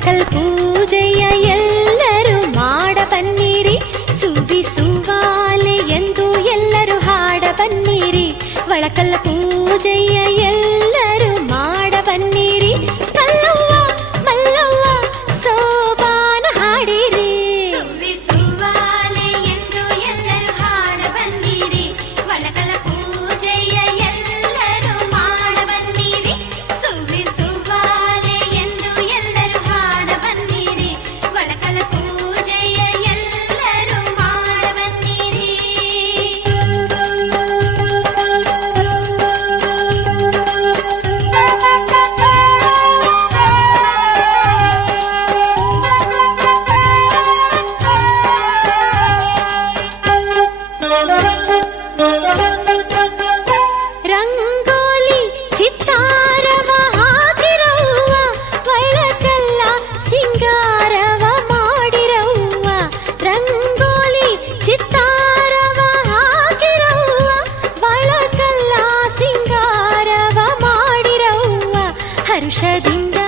ಒಳಕಲ್ ಪೂಜೆಯ ಎಲ್ಲರೂ ಮಾಡ ಬನ್ನಿರಿ, ಸುವಿಸುವಾಲೆ ಎಂದು ಎಲ್ಲರೂ ಹಾಡ ಬನ್ನಿರಿ. ಒಳಕಲ್ ಪೂಜೆಯ ಎಲ್ಲರೂ ಮಾಡ ಬನ್ನಿರಿ. ಮಲ್ಲವ್ವ ಮಲ್ಲವ್ವ ಸೋಬಾನ ಹಾಡಿರಿ, ಸುವ್ವಿಸುವಾಲೆ ಎಂದು ಎಲ್ಲರೂ ಹಾಡ ಬನ್ನಿರಿ. ಒಳಕಲ ಪೂಜೆಯ ಎಲ್ಲರೂ ಮಾಡ ಬನ್ನಿರಿ, ಸುವ್ವಿಸುವಾಲೆ ಎಂದು ಎಲ್ಲರೂ ಹಾಡ ಬನ್ನಿರಿ. ಒಳಕಲ ಪೂಜೆಯ ಎಲ್ಲರೂ ಮಾಡ ಬನ್ನಿರಿ. ರಂಗೋಲಿ ಚಿತ್ತಾರವ ಹಾಕಿರವ್ವ, ಒಳಕಲ್ಲ ಸಿಂಗಾರವ ಮಾಡಿರವ್ವ. ರಂಗೋಲಿ ಚಿತ್ತಾರವ ಹಾಕಿರವ್ವ, ಒಳಕಲ್ಲ ಸಿಂಗಾರವ ಮಾಡಿರವ್ವ. ಹರ್ಷದಿಂದ